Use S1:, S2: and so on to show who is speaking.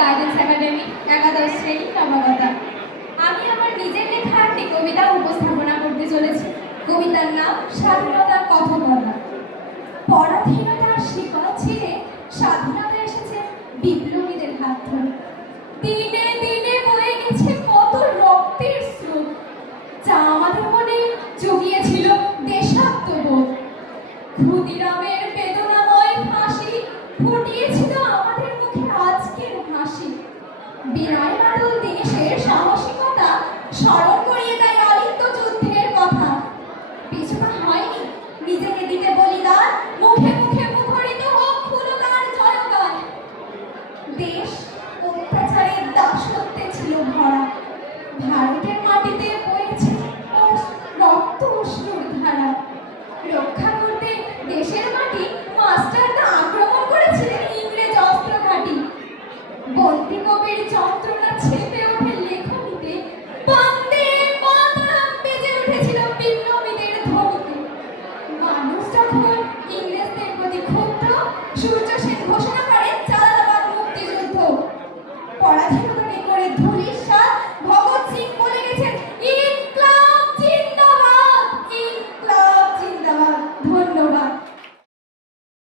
S1: Guidance academy একাদশ শ্রেণি, নবাগতা। আমি আমার নিজের লেখা একটি কবিতা উপস্থাপনা করতে চলেছি। কবিতার নাম স্বাধীনতার কথকতা পরাধীনতার শিকড় ছিঁড়ে স্বাধীনতা এসেছে বিপ্লবীদের হাত ধরে। দিনে দিনে বয়ে গেছে কত রক্তের স্রোত, যা আমাদের মনে জুগিয়েছিল দেশাত্মবোধ। ক্ষুদিরামের স্মরণ করিয়ে দেয় অলিপ্ত যুদ্ধের কথা। পিছুপা হয়নি। নিজেকে দিতে বলিদান, মুখে মুখে মুখরিত হোক ফুলকার জয়গান। দেশ não.